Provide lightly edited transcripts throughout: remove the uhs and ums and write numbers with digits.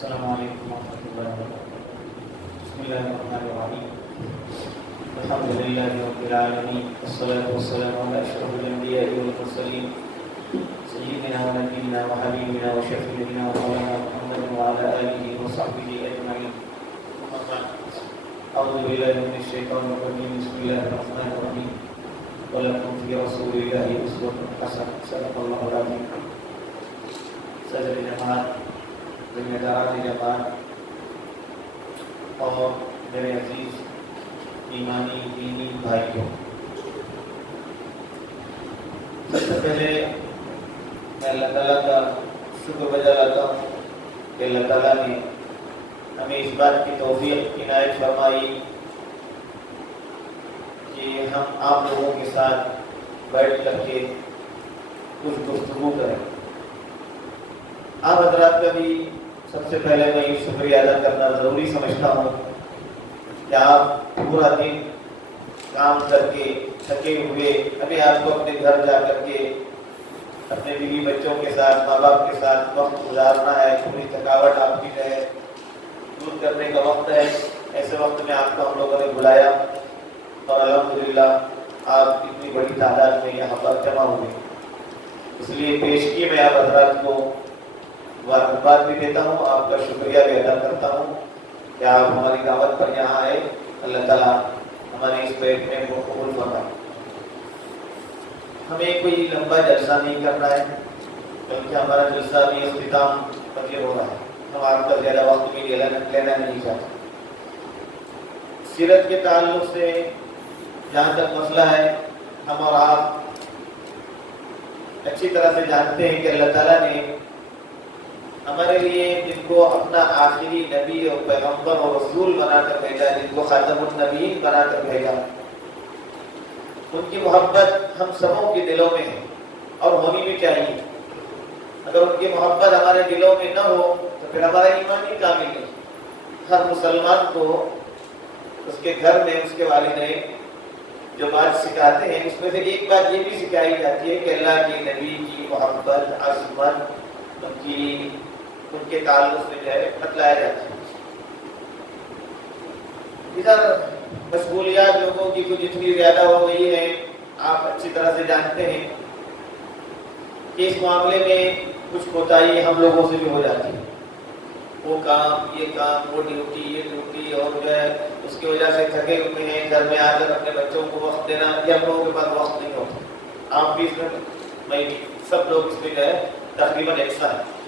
السلام علیکم ورحمۃ اللہ وبرکاتہ۔ بسم اللہ الرحمن الرحیم۔ الحمد للہ رب العالمین، والصلاة والسلام علی اشرف الانبیاء والمرسلین، سیدنا ونبینا وحبیبنا وشفیعنا ومولانا محمد وعلی آلہ وصحبہ اجمعین۔ اما بعد، اعوذ باللہ من الشیطان الرجیم، بسم اللہ الرحمن الرحیم۔ وَلَكُمْ فِي رَسُولِ اللَّهِ أُسْوَةٌ حَسَنَةٌ صدق اللہ العظیم۔ صدر جماعت، ذمہ داران جماعت اور میرے عزیز ایمانی دینی بھائیوں، سب سے پہلے میں اللہ تعالیٰ کا شکر بجا لاتا ہوں کہ اللہ تعالیٰ نے ہمیں اس بات کی توفیق عنایت فرمائی کہ ہم آپ لوگوں کے ساتھ بیٹھ کر کے کچھ گفتگو کریں۔ آپ حضرات کا بھی سب سے پہلے میں یہ شکریہ ادا کرنا ضروری سمجھتا ہوں کہ آپ پورا دن کام کر کے تھکے ہوئے ابھی آپ کو اپنے گھر جا کر کے اپنے بیوی بچوں کے ساتھ، ماں باپ کے ساتھ وقت گزارنا ہے، پوری تھکاوٹ آپ کی جو ہے دور کرنے کا وقت ہے۔ ایسے وقت میں آپ کو ہم لوگوں نے بلایا اور الحمدللہ آپ اتنی بڑی تعداد میں یہاں پر جمع ہوئے، اس لیے پیشگی میں آپ حضرات کو مبارکباد بھی دیتا ہوں، آپ کا شکریہ بھی ادا کرتا ہوں کہ آپ ہماری دعوت پر یہاں آئے۔ اللہ تعالیٰ ہمارے اس بیٹھنے کو قبول فرمائے۔ ہمیں کوئی لمبا جلسہ نہیں کرنا ہے، بلکہ ہمارا جلسہ بھی اختتام پذیر ہو رہا ہے۔ ہم آپ کا زیادہ وقت بھی لینا نہیں چاہتے۔ سیرت کے تعلق سے جہاں تک مسئلہ ہے، ہم اور آپ اچھی طرح سے جانتے ہیں کہ اللہ تعالیٰ نے ہمارے لیے جن کو اپنا آخری نبی اور پیغمبر اور رسول بنا کر بھیجا، جن کو خاتم النبیین بنا کر بھیجا، ان کی محبت ہم سبوں کے دلوں میں ہے اور ہونی بھی چاہیے۔ اگر ان کی محبت ہمارے دلوں میں نہ ہو تو پھر ہمارا ایمان ہی کامل نہیں۔ ہر مسلمان کو اس کے گھر میں اس کے والدین جو بات سکھاتے ہیں، اس میں سے ایک بات یہ بھی سکھائی جاتی ہے کہ اللہ کے نبی کی محبت، عظمت، ان کے تعلق سے جو ہے بتلایا جاتا ہے۔ ادھر مشغولیات لوگوں کی کچھ اتنی زیادہ ہو گئی ہے، آپ اچھی طرح سے جانتے ہیں کہ اس معاملے میں کچھ کوتاہی ہم لوگوں سے بھی ہو جاتی ہے۔ وہ کام، یہ کام، وہ ڈیوٹی، یہ ڈیوٹی، اور جو ہے اس کی وجہ سے تھکے ہوئے ہیں، گھر میں آ کر اپنے بچوں کو وقت دینا، یہ ہم لوگوں کے پاس وقت نہیں ہوتا۔ آپ بھی اس میں، میں بھی، سب لوگ اس میں جو ہے تقریباً یکساں ہے۔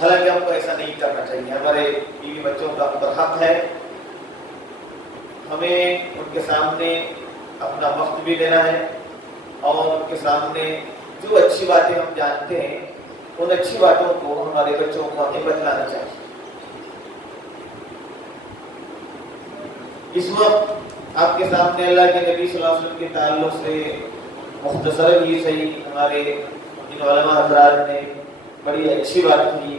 حالانکہ ہم کو ایسا نہیں کرنا چاہیے۔ ہمارے بیوی بچوں کا ہم پر حق ہے، ہمیں ان کے سامنے اپنا وقت بھی دینا ہے اور ان کے سامنے جو اچھی باتیں ہم جانتے ہیں ان اچھی باتوں کو ہمارے بچوں کو ہمیں بتلانا چاہیے۔ اس وقت آپ کے سامنے اللہ کے نبی صلی اللہ علیہ وسلم کے تعلق سے مختصر ہی صحیح ہمارے ان علماء حضرات نے بڑی اچھی بات کی،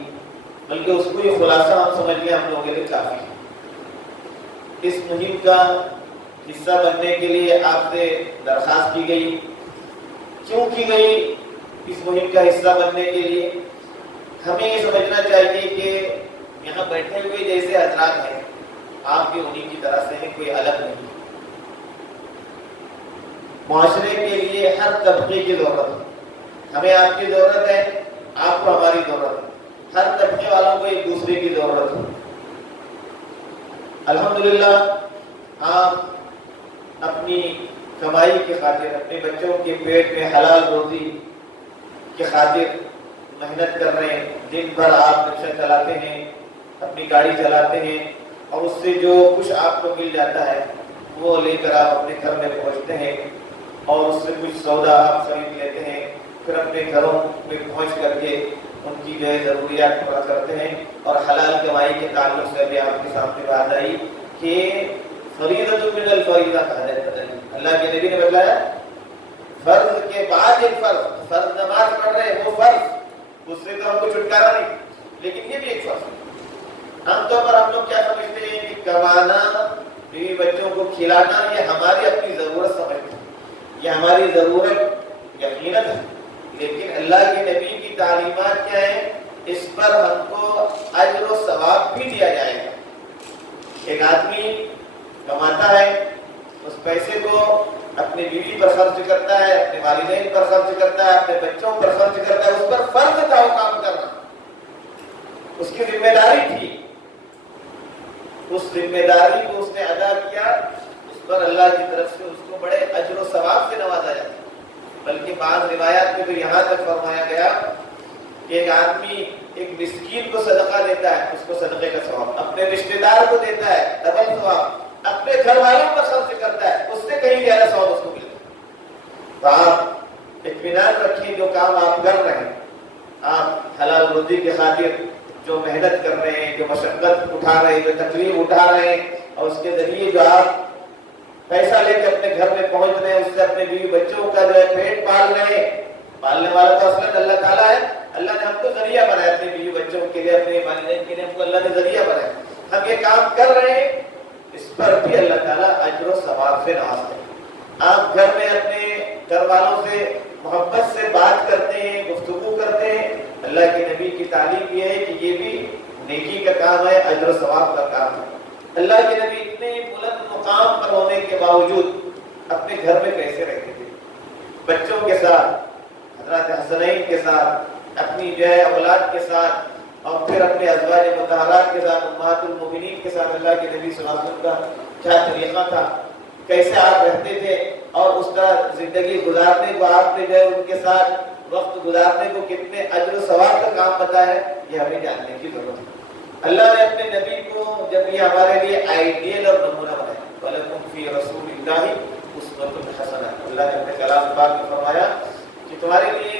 بلکہ اس کو یہ خلاصہ ہم سمجھ لیں ہم لوگوں کے لیے کافی ہے۔ اس مہم کا حصہ بننے کے لیے آپ سے درخواست کی گئی۔ کیوں کی گئی؟ اس مہم کا حصہ بننے کے لیے ہمیں یہ سمجھنا چاہیے کہ یہاں بیٹھے ہوئے جیسے حضرات ہیں، آپ بھی انہیں کی طرح سے ہیں، کوئی الگ نہیں۔ معاشرے کے لیے ہر طبقے کی ضرورت ہے، ہمیں آپ کی ضرورت ہے، آپ کو ہماری ضرورت ہے، ہر طبقے والوں کو ایک دوسرے کی ضرورت ہے۔ الحمدللہ آپ اپنی کمائی کی خاطر، اپنے بچوں کے پیٹ میں حلال روزی کی خاطر محنت کر رہے ہیں۔ دن بھر آپ رکشہ چلاتے ہیں، اپنی گاڑی چلاتے ہیں، اور اس سے جو کچھ آپ کو مل جاتا ہے وہ لے کر آپ اپنے گھر میں پہنچتے ہیں اور اس سے کچھ سودا آپ خرید لیتے ہیں، پھر اپنے گھروں میں پہنچ کر کے ان کی جو ہے ضروریات پورا کرتے ہیں۔ اور حلال کمائی کے تعلق سے بھی آپ کے سامنے بات آئی کہ فریضۃ من الفریضہ کہا جاتا ہے۔ اللہ کے نبی نے بتایا فرض کے بعد ایک فرض نماز پڑھ رہے ہیں، وہ فرض، اس سے تو ہم کو چھٹکارا نہیں، لیکن یہ بھی ایک فرض ہے۔ عام طور پر ہم لوگ کیا سمجھتے ہیں کہ کمانا، بیوی بچوں کو کھلانا یہ ہماری اپنی ضرورت سمجھتے ہیں، یہ ہماری ضرورت یقیناً ہے، لیکن اللہ کے نبی کی تعلیمات کیا ہے؟ اس پر ہم کو اجر و ثواب بھی دیا جائے گا۔ ایک آدمی کماتا ہے، اس پیسے کو اپنی بیوی پر خرچ کرتا ہے، اپنے والدین پر خرچ کرتا ہے، اپنے بچوں پر خرچ کرتا ہے، اس پر فرض تھا وہ کام کرنا، اس کی ذمہ داری تھی، اس ذمہ داری کو اس نے ادا کیا، اس پر اللہ کی طرف سے اس کو بڑے اجر و ثواب سے نوازا جاتا ہے۔ بلکہ بعض روایات میں تو یہاں تک فرمایا گیا کہ ایک آدمی ایک مسکین کو صدقہ دیتا ہے، اس کو صدقے کا ثواب، اپنے رشتہ دار کو دیتا ہے ڈبل ثواب، اپنے گھر والوں پر خرچ کرتا ہے، اس سے کہیں زیادہ ثواب اس کو ملتا ہے۔ تو آپ اطمینان رکھیں، جو کام آپ کر رہے ہیں، آپ حلال روزی کی خاطر جو محنت کر رہے ہیں، جو مشقت اٹھا رہے ہیں، جو تکلیف اٹھا رہے ہیں، اور اس کے ذریعے جو آپ پیسہ لے کے اپنے گھر میں پہنچ رہے ہیں، اس سے اپنے بیوی بچوں کا جو ہے پیٹ پال رہے ہیں، پالنے والا تو اصلاً اللہ تعالیٰ ہے، اللہ نے ہم کو ذریعہ بنایا، اپنے بیوی بچوں کے لیے، اپنے والدین کے لیے ہم کو اللہ نے ذریعہ بنایا، ہم یہ کام کر رہے ہیں، اس پر بھی اللہ تعالیٰ اجر و ثواب سے نوازتے ہیں۔ آپ گھر میں اپنے گھر والوں سے محبت سے بات کرتے ہیں، گفتگو کرتے ہیں، اللہ کے نبی کی تعلیم یہ ہے کہ یہ بھی نیکی کا کام ہے، اجر و ثواب کا کام ہے۔ اللہ کے نبی اتنے بلند مقام پر ہونے کے باوجود اپنے گھر میں کیسے رہتے تھے؟ بچوں کے ساتھ، حضرات حسنین کے ساتھ، اپنی جو ہے اولاد کے ساتھ، اور پھر اپنے ازواج مطہرات کے ساتھ، امہات المومنین کے ساتھ اللہ کے نبی صلی اللہ علیہ وسلم کا کیا طریقہ تھا، کیسے آپ رہتے تھے، اور اس طرح زندگی گزارنے کو آپ نے جو ہے ان کے ساتھ وقت گزارنے کو کتنے اجر و ثواب کا کام بتایا ہے، یہ ہمیں جاننے کی ضرورت ہے۔ اللہ نے اپنے نبی کو جب یہ ہمارے لیے آئیڈیل اور نمونہ بنایا، وَلَكُمْ فِي رَسُولِ اللَّهِ أُسْوَةٌ حَسَنَةٌ، اللہ نے اپنے کلام پاک میں فرمایا کہ تمہارے لیے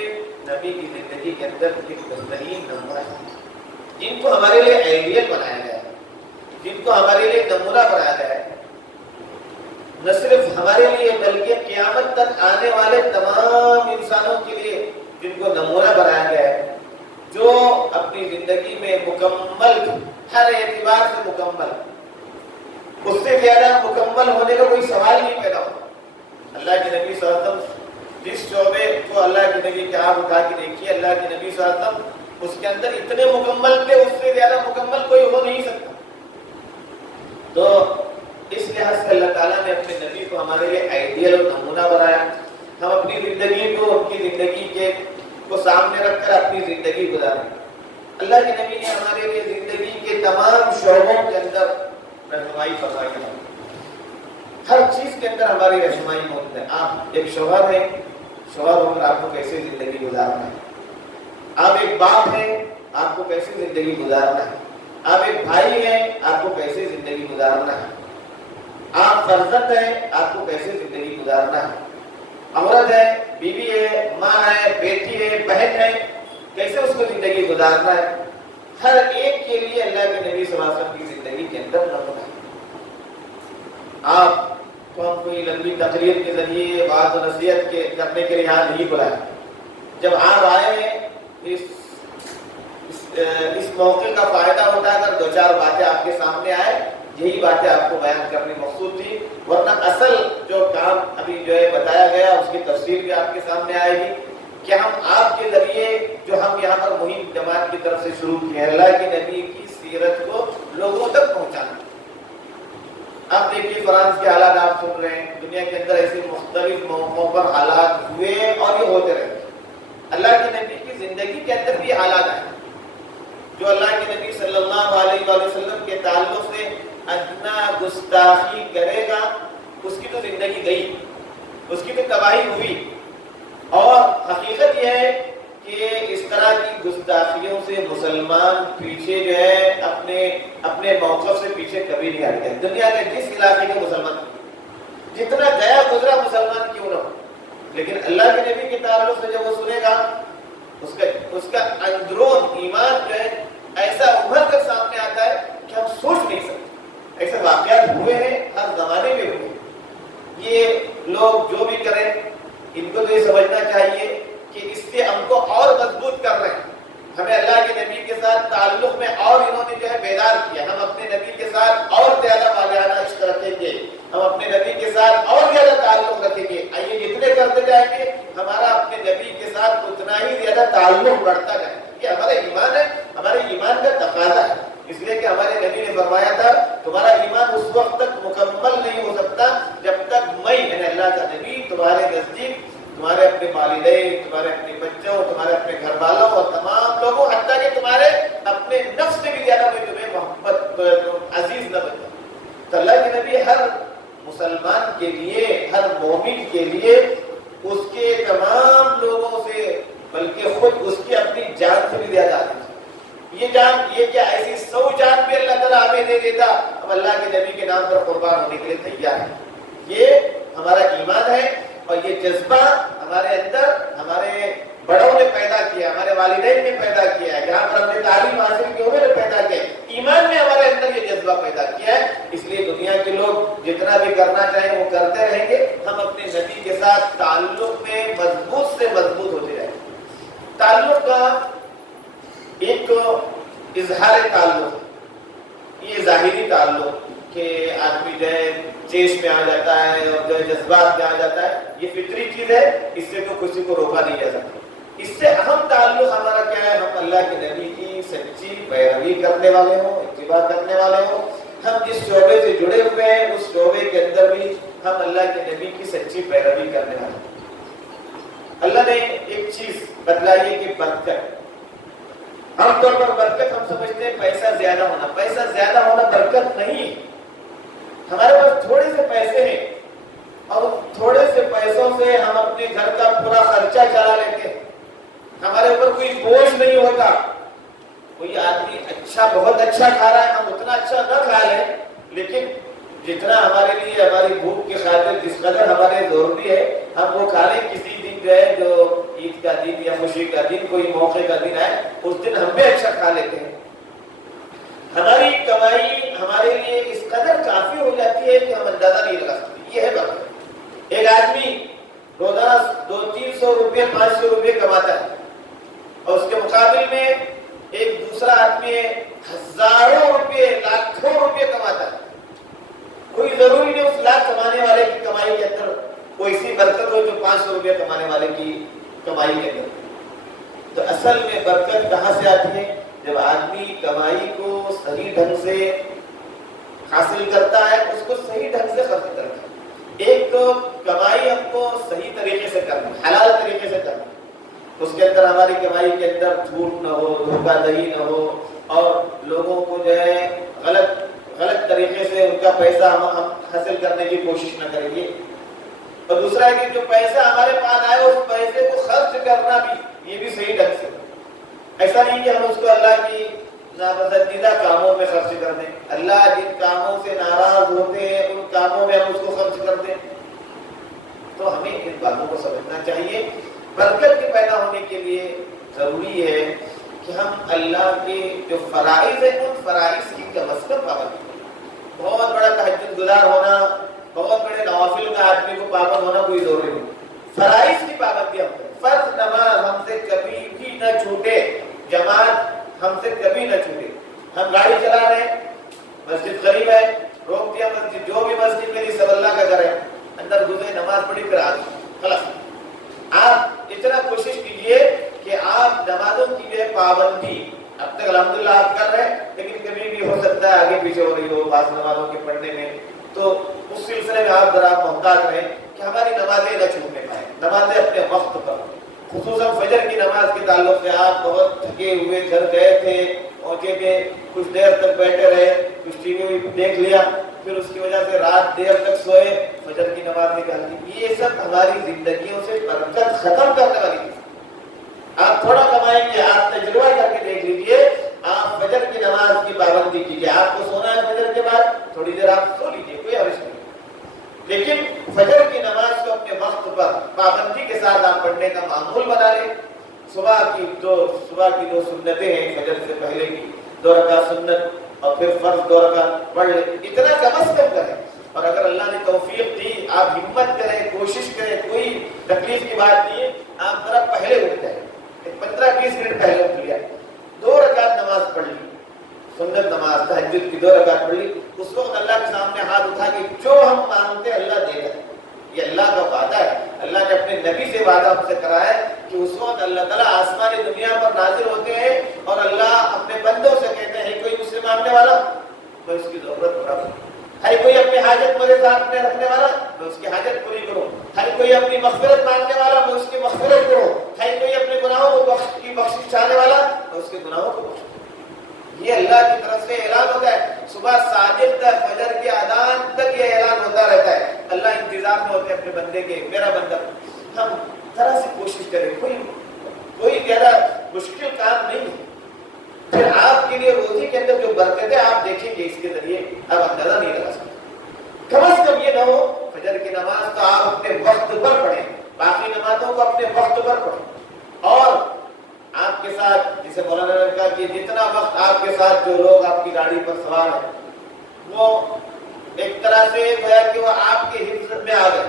نبی کی زندگی کے اندر ایک بہترین نمونہ ہے، جن کو ہمارے لیے آئیڈیل بنایا گیا ہے، جن کو ہمارے لیے نمونہ بنایا گیا ہے، نہ صرف ہمارے لیے بلکہ قیامت تک آنے والے تمام انسانوں کے لیے جن کو نمونہ بنایا گیا ہے، جو اپنی زندگی میں مکمل، ہر اعتبار سے مکمل، اس سے زیادہ مکمل ہونے کا کوئی سوال نہیں پیدا ہوتا۔ اللہ کے نبی صلی اللہ علیہ وسلم جس شعبے کو اللہ کے نبی کے آپ اٹھا کے دیکھیے، اللہ کے نبی صلی اللہ علیہ وسلم اس کے اندر اتنے مکمل تھے، اس سے زیادہ مکمل کوئی ہو نہیں سکتا۔ تو اس لحاظ سے اللہ تعالیٰ نے اپنے نبی کو ہمارے لیے آئیڈیل اور نمونہ بنایا۔ ہم اپنی زندگی کو، ان کی زندگی کے کو سامنے رکھ کر اپنی زندگی گزاریں۔ اللہ کے نبی نے ہمارے لیے زندگی کے تمام شعبوں کے اندر رہنمائی فرمائی ہے، ہر چیز کے اندر ہماری رہنمائی موجود ہے۔ آپ ایک شوہر ہیں، شوہر ہو کر آپ کو کیسے زندگی گزارنا ہے، آپ ایک باپ ہیں، آپ کو کیسے زندگی گزارنا ہے، آپ ایک بھائی ہیں، آپ کو کیسے زندگی گزارنا ہے، آپ فرزند ہیں، آپ کو کیسے زندگی گزارنا ہے، عورت ہے، بیوی ہے، ماں ہے، بیٹی ہے، بہن ہے، کیسے اس کو زندگی گزارنا ہے، ہر ایک کے لیے اللہ کے نبی صلی اللہ علیہ وسلم کی زندگی کے اندر نمونہ ہے۔ آپ کو ہم کوئی لمبی تقریر کے ذریعے بات و نصیحت کرنے کے لیے یہاں نہیں بلائے، جب آپ آئے ہیں اس موقع کا فائدہ اٹھا کر دو چار باتیں آپ کے سامنے آئے، یہی باتیں آپ کو بیان کرنی مقصود تھی، ورنہ اصل جو کام ابھی جو ہے بتایا گیا اس کی تفصیل بھی آپ کے سامنے آئے گی کہ ہم آپ کے ذریعے جو ہم یہاں پر مہم جماعت کی طرف سے شروع کی ہے، اللہ کے نبی کی سیرت کو لوگوں تک پہنچانا۔ آپ دیکھیے فرانس کے حالات آپ سن رہے ہیں، دنیا کے اندر ایسے مختلف موقعوں پر حالات ہوئے اور یہ ہوتے رہے۔ اللہ کے نبی کی زندگی کے اندر بھی حالات آئے، جو اللہ کے نبی صلی اللہ علیہ وآلہ وسلم کے تعلق سے ادنا گستاخی کرے گا، اس کی تو زندگی گئی، اس کی تو تباہی ہوئی۔ اور حقیقت یہ ہے کہ اس طرح کی گستاخیوں سے مسلمان پیچھے جو ہے اپنے موقف سے پیچھے کبھی نہیں ہٹتے۔ دنیا کے جس علاقے کے مسلمان، جتنا گیا گزرا مسلمان کیوں نہ ہو، لیکن اللہ کے نبی کے تعلق سے جب وہ سنے گا، اس کا اندرون ایمان جو ہے ایسا ابھر کر سامنے آتا ہے کہ ہم سوچ نہیں سکتے۔ ایسے واقعات ہوئے ہیں، ہر زمانے میں ہوئے۔ یہ لوگ جو بھی کریں، ان کو تو یہ سمجھنا چاہیے کہ اس سے ہم کو اور مضبوط کر رہے ہیں، ہمیں اللہ کے نبی کے ساتھ تعلق میں اور انہوں نے جو ہے بیدار کیا، ہم اپنے نبی کے ساتھ اور زیادہ والہانہ عشق رکھیں گے، ہم اپنے نبی کے ساتھ اور زیادہ تعلق رکھیں گے۔ آئیے جتنے کرتے جائیں گے ہمارا اپنے نبی کے ساتھ اتنا ہی زیادہ تعلق بڑھتا جائے گا۔ یہ ہمارا ایمان ہے، ہمارے ایمان کا تقاضا ہے۔ اس لیے کہ ہمارے نبی نے فرمایا تھا تمہارا ایمان اس وقت تک مکمل نہیں ہو سکتا جب تک میں یعنی اللہ کا نبی تمہارے نزدیک تمہارے اپنے والدین، تمہارے اپنے بچوں، تمہارے اپنے گھر والوں اور تمام لوگوں حتیٰ کہ تمہارے اپنے نفس سے بھی زیادہ میں تمہیں محبت عزیز نہ بن جاؤں۔ تو اللہ کے نبی ہر مسلمان کے لیے، ہر مومن کے لیے اس کے تمام لوگوں سے بلکہ خود اس کی اپنی جان سے بھی زیادہ عزیز ہے۔ یہ جان، یہ کیا ایسی 100 جان بھی اللہ تعالیٰ ہمیں دے دیتا، ہم اللہ کے نبی کے نام پر قربان ہونے کے لیے تیار ہیں۔ یہ ہمارا ایمان ہے اور یہ جذبہ ہمارے اندر ہمارے بڑوں نے پیدا کیا، ہمارے والدین نے پیدا کیا ہے، جہاں پر ہم نے تعلیم حاصل کی انہوں نے پیدا کیا، ایمان نے ہمارے اندر یہ جذبہ پیدا کیا ہے۔ اس لیے دنیا کے لوگ جتنا بھی کرنا چاہیں وہ کرتے رہیں گے، ہم اپنے نبی کے ساتھ تعلق میں مضبوط سے مضبوط ہوتے رہیں گے۔ تعلق کا ایک اظہار تعلق، یہ ظاہری تعلق کہ آدمی جو ہے جیش میں آ جاتا ہے اور جو جذبات میں آ جاتا ہے، یہ فطری چیز ہے، اس سے تو کسی کو روکا نہیں جا سکتا۔ اس سے اہم تعلق ہمارا کیا ہے؟ ہم اللہ کے نبی کی سچی پیروی کرنے والے ہوں، اتباع کرنے والے ہوں۔ ہم جس شعبے سے جڑے ہوئے ہیں اس شعبے کے اندر بھی ہم اللہ کے نبی کی سچی پیروی کرنے والے ہیں۔ اللہ نے ایک چیز بتلائی ہے کہ برکت، عام طور پر برکت ہم سمجھتے ہیں پیسہ زیادہ ہونا، پیسہ زیادہ ہونا برکت نہیں۔ ہمارے پاس تھوڑے سے پیسے ہیں اور تھوڑے سے پیسوں سے ہم اپنے گھر کا پورا خرچہ چلا لیتے ہیں، ہمارے اوپر کوئی بوجھ نہیں ہوتا۔ کوئی آدمی اچھا، بہت اچھا کھا رہا ہے، ہم اتنا اچھا نہ کھا لیں، لیکن جتنا ہمارے لیے ہماری بھوک کی خاطر جس قدر ہمارے ضروری ہے ہم وہ کھا لیں۔ کسی دن جو ہے جو عید کا دن یا خوشی کا دن، کوئی موقع کا دن ہے، اس دن ہم بھی اچھا کھا لیتے ہیں۔ ہماری کمائی ہمارے لیے اس قدر کافی ہو جاتی ہے کہ ہم اندازہ نہیں لگا سکتے۔ یہ ہے برکت۔ ایک آدمی روزانہ 200-300 روپے 500 روپے کماتا ہے اور اس کے مقابل میں ایک دوسرا آدمی ہزاروں روپے، لاکھوں روپے کماتا ہے۔ کوئی ضروری نہیں اس لاکھ کمانے والے کی کمائی کے اندر کوئی ایسی برکت ہو جو 500 روپے کمانے والے کی کمائی کے اندر۔ تو اصل میں برکت کہاں سے آتی ہے؟ جب آدمی کمائی کو صحیح ڈھنگ سے حاصل کرتا ہے، اس کو صحیح ڈھنگ سے خرچ کرتا ہے۔ ایک تو کمائی ہم کو صحیح طریقے سے کرنا، حلال طریقے سے کرنا، اس کے اندر ہماری کمائی کے اندر جھوٹ نہ ہو، دھوکہ دہی نہ ہو، اور لوگوں کو جو ہے غلط طریقے سے ان کا پیسہ ہم حاصل کرنے کی کوشش نہ کریں گے۔ اور دوسرا ہے کہ جو پیسہ ہمارے پاس آئے اس پیسے کو خرچ کرنا بھی، یہ بھی صحیح ڈھنگ سے۔ ایسا نہیں کہ ہم اس کو اللہ کی ناپسندیدہ کاموں میں خرچ کر دیں، اللہ جن کاموں سے ناراض ہوتے ہیں ان کاموں میں ہم اس کو خرچ کر دیں۔ تو ہمیں ان باتوں کو سمجھنا چاہیے۔ برکت کے پیدا ہونے کے لیے ضروری ہے کہ ہم اللہ کے جو فرائض ہیں ان فرائض کی کم از کم پابندی کریں۔ بہت بڑا تہجد گزار ہونا، بہت بڑے نوافل کا آدمی کو پابند ہونا کوئی ضروری نہیں، فرائض کی پابندی ہم کریں۔ فرض نماز ہم سے کبھی بھی نہ چھوٹے، جماعت ہم سے کبھی نہ چھوٹے۔ ہم گاڑی چلا رہے ہیں، مسجد قریب ہے، روک دیا مسجد، جو بھی مسجد میری سب اللہ کا گھر ہے، اندر گزرے، نماز پڑھی، پھر آ گئے، خلاص۔ آپ اتنا کوشش کیجئے کہ آپ نمازوں کی جو ہے پابندی، اب تک الحمدللہ آپ کر رہے ہیں، لیکن کبھی بھی ہو سکتا ہے آگے پیچھے ہو رہی ہو بعض نمازوں کے پڑھنے میں، تو اس سلسلے میں آپ ذرا محتاط رہیں کہ ہماری نمازیں نہ چھوٹنے پائیں، نمازیں اپنے وقت پر، خصوصاً فجر کی نماز کے تعلق سے۔ آپ بہت تھکے ہوئے گھر گئے تھے، پہنچے تھے، کچھ دیر تک بیٹھے رہے، کچھ ٹی وی دیکھ لیا، پھر اس کی وجہ سے رات دیر تک سوئے، فجر کی نماز نکال دی، یہ سب ہماری زندگیوں سے برکت ختم کرنے والی چیز۔ آپ تھوڑا کمائیں گے، آپ تجربہ کر کے دیکھ لیجئے، آپ فجر کی نماز کی پابندی کیجئے۔ آپ کو سونا ہے فجر کے بعد، تھوڑی دیر آپ سو لیجئے، کوئی حرج نہیں، لیکن فجر کی نماز کو اپنے وقت پر پابندی کے ساتھ آپ پڑھنے کا معمول بنا لیں۔ صبح کی دو سنتیں ہیں، فجر سے پہلے کی 2 رکعت سنت اور پھر فرض 2 رکعت پڑھ لیں، اتنا کم از کم کریں۔ اور اگر اللہ نے توفیق دی، آپ ہمت کریں، کوشش کریں، کوئی تکلیف کی بات نہیں ہے، آپ ذرا پہلے اٹھ جائیں، 15-20 منٹ پہلے اٹھ لیا، 2 رکعت نماز پڑھ لی، سنت نماز تہجد کی 2 رکعت پڑھ لی، اس وقت اللہ کے سامنے ہاتھ اٹھا کے جو ہم مانگتے اللہ دے گا، یہ اللہ کا وعدہ ہے۔ اللہ نے اپنے نبی سے وعدہ ہم سے کرا ہے کہ اس وقت اللہ تعالیٰ آسمان دنیا پر نازل ہوتے ہیں اور اللہ اپنے بندوں سے کہتے ہیں، کوئی مسلمان میں اس کی ضرورت پڑا کروں. ہر کوئی اپنی حاجت میرے ساتھ میں رکھنے والا میں اس کی حاجت پوری کروں. ہر کوئی اپنی مغفرت مانگنے والا میں اس کی مغفرت کروں. ہر کوئی اپنے گناہوں کو بخشش چاہنے والا میں اس کے گناہوں کو بخشوں. یہ اللہ کی طرف سے اعلان ہوتا ہے. صبح صادق تک فجر کے اذان تک یہ اعلان ہوتا رہتا ہے. اللہ انتظار میں ہوتے ہیں اپنے بندے کے. میرا بندہ ہم طرح سے کوشش کریں, کوئی زیادہ مشکل کام نہیں ہے. پھر آپ کے لیے روزی کے اندر جو برکت ہے آپ دیکھیں گے, اس کے ذریعے آپ اندازہ نہیں لگا سکتے. کم از کم یہ نہ ہو فجر کی نماز تو آپ اپنے وقت پر پڑھیں, باقی نمازوں کو اپنے وقت پر پڑھیں. اور آپ کے ساتھ جسے مولانا نے کہا کہ جتنا وقت آپ کے ساتھ جو لوگ آپ کی گاڑی پر سوار ہیں وہ ایک طرح سے گویا کہ وہ آپ کے حفظ میں آ گئے.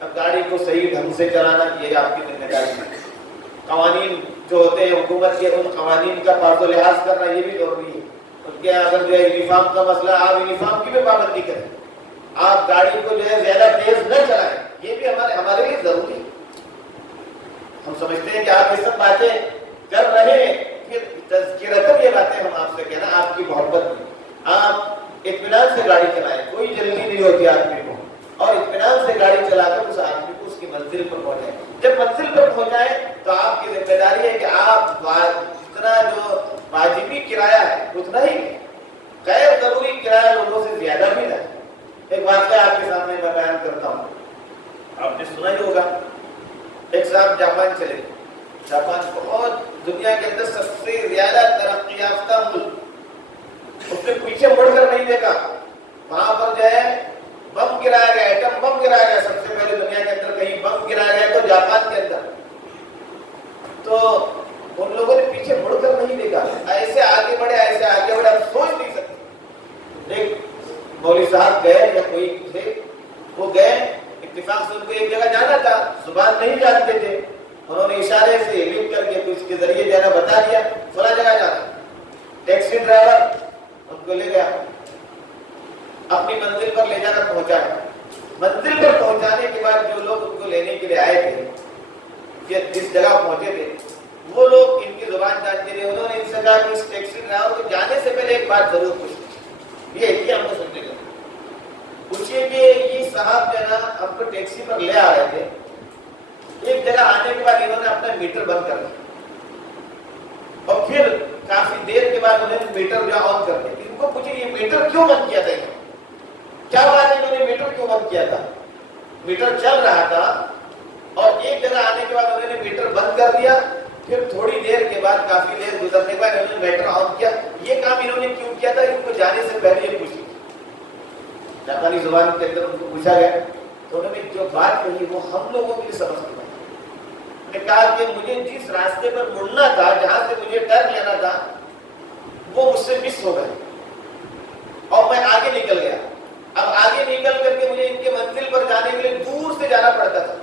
اب گاڑی کو صحیح ڈھنگ سے چلانا یہ آپ کی ذمہ داری ہے. قوانین جو ہوتے ہیں حکومت کے, ان قوانین کا پاس و لحاظ کرنا یہ بھی ضروری ہے. ان کے اگر جو ہے یونیفارم کا مسئلہ, آپ یونیفارم کی بھی پابندی کریں. آپ گاڑی کو جو ہے زیادہ تیز نہ چلائیں, یہ بھی ہمارے لیے ضروری ہے. ہم سمجھتے ہیں کہ آپ یہ سب باتیں کر رہے ہیں, پھر تذکرتاً یہ باتیں ہم آپ سے کہنا آپ کی محبت میں. آپ اطمینان سے گاڑی چلائیں, کوئی جلدی نہیں ہوتی آدمی کو, اور اطمینان سے گاڑی چلا کر اس آدمی کو اس کی منزل پر پہنچائیں. جب منزل پر پہنچائیں تو آپ کی ذمہ داری ہے کہ آپ جتنا جو واجبی کرایہ ہے اتنا ہی لیں, غیر ضروری کرایہ لوگوں سے زیادہ بھی نہ. ایک واقعہ آپ کے سامنے میں بیان کرتا ہوں. آپ نے سنا ہی ہوگا, ایک صاحب جاپان چلے. جاپان بہت دنیا کے اندر سب سے زیادہ ترقی یافتہ ملک. اس نے پیچھے مڑ کر نہیں دیکھا. وہاں پر جو ہے بم گرایا گیا, ایٹم بم گرایا گیا. سب سے پہلے دنیا کے اندر کہیں بم گرایا گیا تو جاپان کے اندر. تو ان لوگوں نے پیچھے مڑ کر نہیں دیکھا, ایسے آگے بڑھے ہم سوچ نہیں سکتے. ایک مولوی صاحب گئے یا کوئی تھے, وہ گئے, اتفاق سے ان کو ایک جگہ جانا تھا, زبان نہیں جانتے تھے. انہوں نے اشارے سے لکھ کر کے اس کے ذریعے جانا بتا دیا, فلاں جگہ جانا. ٹیکسی ڈرائیور ان کو لے گیا, اپنی منزل پر لے جانا پہنچایا. منزل پر پہنچانے کے بعد جو لوگ ان کو لینے کے لیے آئے تھے, جس جگہ پہنچے تھے, وہ لوگ ان کی زبان جانتے تھے. انہوں نے ان سے کہا کہ اس ٹیکسی ڈرائیور کو جانے سے پہلے ایک بات ضرور پوچھیں, یہ ہم کو سمجھے گا. پوچھیے کہ یہ صاحب جو ہے نا ہم کو ٹیکسی پر لے آ رہے تھے, ایک جگہ آنے کے بعد انہوں نے اپنا میٹر بند کر دیا, اور پھر کافی دیر کے بعد انہوں نے میٹر جو آن کر دیا. ان کو پوچھیں یہ میٹر کیوں بند کیا تھا, کیا بات ہے انہوں نے میٹر کیوں بند کیا تھا. میٹر چل رہا تھا اور ایک جگہ آنے کے بعد انہوں نے میٹر بند کر دیا. پھر تھوڑی دیر کے بعد, کافی دیر گزرنے کے بعد انہوں نے میٹر آن کیا. یہ کام انہوں نے کیوں کیا تھا, ان کو جانے سے پہلے یہ پوچھی. جاپانی زبان کے اندر ان کو پوچھا گیا تو انہوں نے جو بات کہی وہ ہم لوگوں کے لیے سبق کی بات. نے کہا کہ مجھے جس راستے پر مڑنا تھا, جہاں سے مجھے ٹرن لینا تھا, وہ مجھ سے مس ہو گئے اور میں آگے نکل گیا. اب آگے نکل کر کے مجھے ان کے منزل پر جانے کے لیے دور سے جانا پڑتا تھا.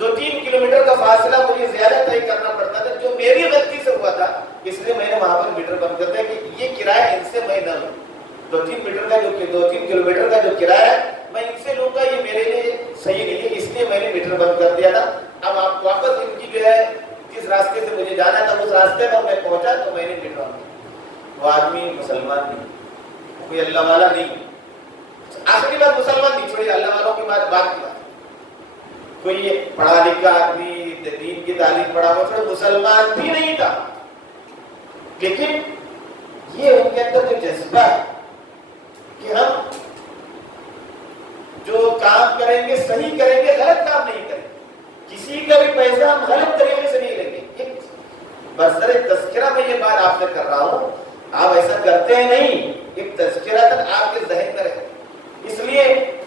2-3 کلومیٹر کا فاصلہ مجھے زیادہ طے کرنا پڑتا تھا, جو میری غلطی سے ہوا تھا. اس لیے میں نے وہاں پر میٹر بند کر دیا کہ یہ کرایہ ان سے میں نہ لوں. 2-3 کلومیٹر کا جو کرایہ ہے میں ان سے لوں گا, یہ میرے لیے صحیح نہیں ہے. اس لیے میں نے میٹر بند کر دیا تھا. اب آپ واپس ان کی جو ہے جس راستے سے مجھے جانا تھا اس راستے پر میں پہنچا تو میں نے میٹر بند کیا. وہ آدمی مسلمان نہیں, کوئی اللہ والا نہیں. آخری بات مسلمان نہیں, چھوڑیے اللہ والوں کی بات کی بات. کوئی پڑھا لکھا آدمی, دین کی تعلیم پڑھا ہوا, پھر مسلمان بھی نہیں تھا, لیکن یہ ان کے اندر جو جذبہ ہے کہ ہم جو کام کریں گے صحیح کریں گے, غلط کام نہیں کریں گے. کسی کا بھی پیسہ ہم غلط طریقے سے نہیں لیں گے. برسر تذکرہ میں یہ بات آپ سے کر رہا ہوں, آپ ایسا کرتے ہیں نہیں, ایک تذکرہ تک آپ کے ذہن میں رہے. اس لیے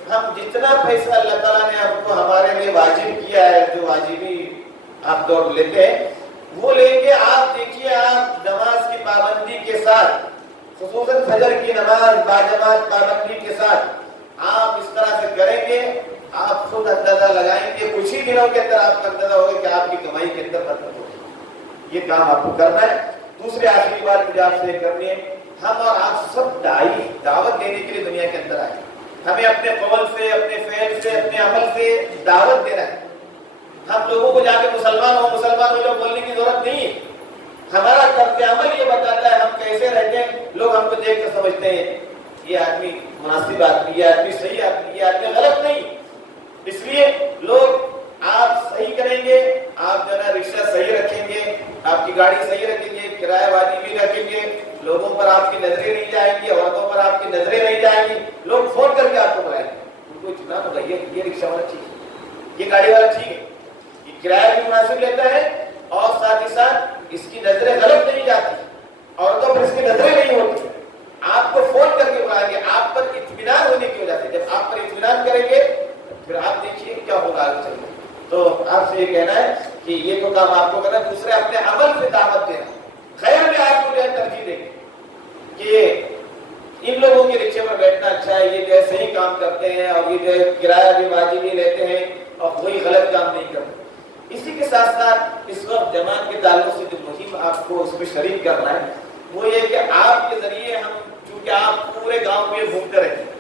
ہم جتنا پیسہ اللہ تعالیٰ نے ہم کو ہمارے لیے واجب کیا ہے, جو واجبی آپ دوڑ لیتے ہیں وہ لیں گے. آپ دیکھیے, آپ نماز کی پابندی کے ساتھ, خصوصاً فجر کی نماز باجماعت پابندی کے ساتھ آپ اس طرح سے کریں گے, آپ خود اندازہ لگائیں گے, کچھ ہی دنوں کے اندر آپ کا اندازہ ہوگا کہ آپ کی کمائی کے اندر برکت ہوگی. یہ کام آپ کو کرنا ہے. دوسری آخری بات مجھے آپ سے کرنی ہے, ہم اور آپ سب داعی دعوت دینے کے لیے دنیا کے اندر آئے. ہمیں اپنے قول سے, اپنے فعل سے, اپنے عمل سے دعوت دینا ہے. ہم لوگوں کو جا کے مسلمان ہو جو بولنے کی ضرورت نہیں ہے. ہمارا طرز عمل یہ بتاتا ہے ہم کیسے رہتے ہیں. لوگ ہم کو دیکھ کر سمجھتے سمجھتے ہیں یہ آدمی مناسب آدمی، یہ آدمی صحیح آدمی، یہ آدمی غلط نہیں. اس لیے لوگ آپ صحیح کریں گے، آپ جو ہے نا رکشہ صحیح رکھیں گے، آپ کی گاڑی صحیح رکھیں گے، کرایہ بازی بھی رکھیں گے، لوگوں پر آپ کی نظریں نہیں جائیں گی، عورتوں پر آپ کی نظریں نہیں جائیں گی. لوگ فون کر کے آپ کو بلائیں گے، ان کو اتنا تو بھائی یہ رکشہ والا ٹھیک ہے، یہ گاڑی والا ٹھیک ہے، یہ کرایہ بھی مناسب لیتا ہے اور ساتھ ہی ساتھ اس کی نظریں غلط نہیں جاتی، عورتوں پر اس کی نظریں نہیں ہوتی. آپ کو فون کر کے بلائیں گے آپ پر اطمینان ہونے کی وجہ سے. جب آپ پر اطمینان کریں گے پھر آپ دیکھیے کیا ہوگا آگے چل کے. تو آپ سے یہ کہنا ہے کہ یہ تو کام آپ کو کرنا، دوسرے اپنے عمل سے دعوت دینا، خیر میں آپ کو جو ہے ترجیح دیں کہ ان لوگوں کے رکشے پر بیٹھنا اچھا ہے، یہ جو ہے صحیح کام کرتے ہیں اور یہ جو ہے کرایہ بھی واجب ہی لیتے ہیں اور کوئی غلط کام نہیں کرتے. اسی کے ساتھ ساتھ اس وقت جماعت کے تعلق سے جو مہم آپ کو اس میں شریک کرنا ہے وہ یہ کہ آپ کے ذریعے ہم، چونکہ آپ پورے گاؤں میں گھومتے رہتے ہیں،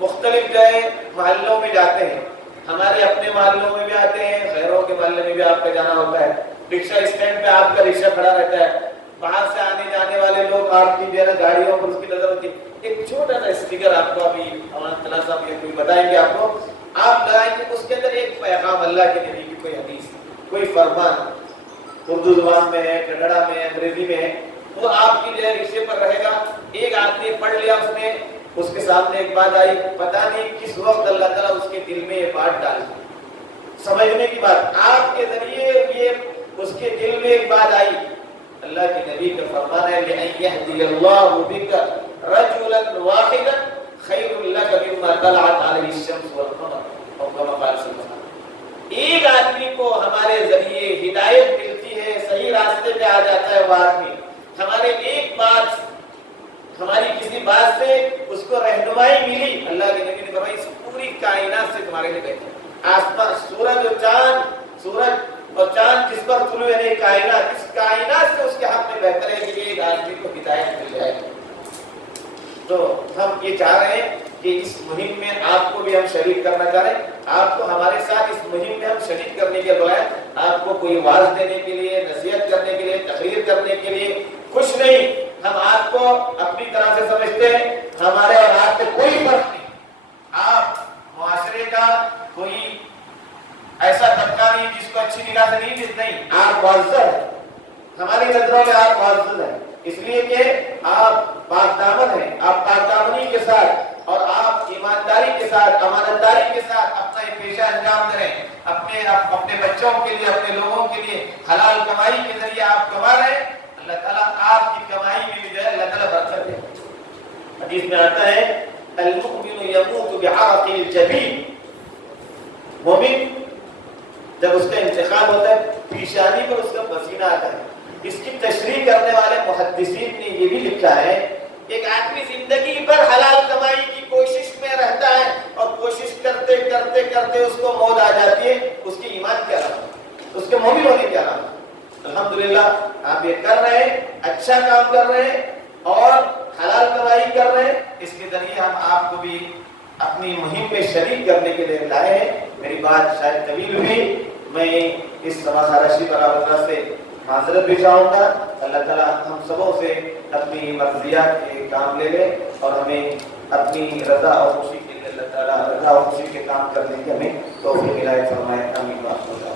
مختلف جو ہے محلوں میں جاتے ہیں، ہمارے اپنے محلوں میں بھی آتے ہیں، غیروں کے محلے میں بھی آپ کا جانا ہوتا ہے. رکشہ اسٹینڈ پہ آپ کا رکشہ کھڑا رہتا ہے، باہر سے آنے جانے والے لوگ آپ کی جو ہے گاڑیوں پر اس کی نظر ہوتی ہے. ایک چھوٹا سا اسٹیکر آپ کو ابھی ہمارا طلع صاحب یہ کوئی بتائیں گے آپ کو، آپ لگائیں گے، اس کے اندر ایک پیغام اللہ کے نبی کی کوئی حدیث، کوئی فرمان اردو زبان میں ہے، کنڑا میں ہے، انگریزی میں ہے، وہ آپ کی جو ہے رکشے پر رہے گا. ایک آدمی پڑھ لیا اس نے، اس کے سامنے ایک بات آئی، پتہ نہیں کس وقت اللہ تعالیٰ اس کے دل میں یہ بات ڈال دی. سمجھنے کی بات، آپ کے ذریعے یہ اس کے دل میں ایک بات آئی. اللہ کے نبی کا فرمان ہے لِأَن يَهْدِيَ اللَّهُ بِكَ رَجُلًا وَاحِدًا خَيْرٌ لَكَ مِمَّا طَلَعَتْ عَلَيْهِ الشَّمْسُ وَالْقَمَرُ أو كما قال صلی اللہ علیہ وسلم. ایک آدمی کو ہمارے ذریعے ہدایت ملتی ہے، صحیح راستے پہ آ جاتا ہے وہ آدمی، ہمارے ایک بات، ہماری کسی بات سے اس کو رہنمائی ملی. اللہ کے نبی نے فرمایا اس پوری کائنات سے تمہارے لیے بہتر ہے. آسمان، سورج اور چاند، سورج اور چاند جس پر طلوع یعنی کائنات، اس کائنات سے اس کے حق میں بہتر ہے کہ ایک آدمی کو ہدایت مل جائے. تو ہم یہ چاہ رہے ہیں کہ اس مہم میں آپ کو بھی ہم شریک کرنا چاہ رہے ہیں. آپ کو ہمارے ساتھ اس مہم میں ہم شریک کرنے کے بجائے آپ کو کوئی واعظ دینے کے لیے، نصیحت کرنے کے لیے، تقریر کرنے کے لیے کچھ نہیں. ہم آپ کو اپنی طرح سے سمجھتے ہیں، ہمارے اور آپ سے کوئی فرق نہیں. آپ معاشرے کا کوئی ایسا طبقہ نہیں جس کو اچھی نگاہ سے نہیں، آپ معزز ہیں، ہماری نظروں میں آپ معزز ہیں، اس لیے کہ آپ پاک دامن ہیں. آپ پاک دامنی کے ساتھ اور آپ ایمانداری کے ساتھ، امانتداری کے ساتھ اپنا یہ پیشہ انجام دیں. اپنے بچوں کے لیے، اپنے لوگوں کے لیے حلال کمائی کے ذریعے آپ کما رہے ہیں. اللہ تعالیٰ آپ کی کمائی میں بھی جو ہے اللہ تعالیٰ برکت دے. حدیث میں آتا ہے المؤمن یموت بعرق الجبین، مومن جب اس کا انتقال ہوتا ہے پیشانی پر اس کا پسینہ آتا ہے. اس کی تشریح کرنے والے محدثین نے یہ بھی لکھا ہے ایک آدمی زندگی پر حلال کمائی کی کوشش میں رہتا ہے اور کوشش کرتے کرتے کرتے اس کو موت آ جاتی ہے، اس کی ایمان کیا رہا، اس کے مومن ہونے کیا رہا. الحمدللہ آپ یہ کر رہے ہیں، اچھا کام کر رہے ہیں اور حلال کمائی کر رہے ہیں. اس کے ذریعے ہم آپ کو بھی اپنی مہم میں شریک کرنے کے لیے لائے ہیں. میری بات شاید طویل ہوئی، میں اس سما خراشی برابر سے معذرت بھی چاہوں گا. اللہ تعالیٰ ہم سبوں سے اپنی مرضیات کے کام لے لے اور ہمیں اپنی رضا اور خوشی کے لیے اللہ تعالیٰ رضا اور خوشی کے کام کرنے کی ہمیں توفیق عنایت فرمائے. آمین.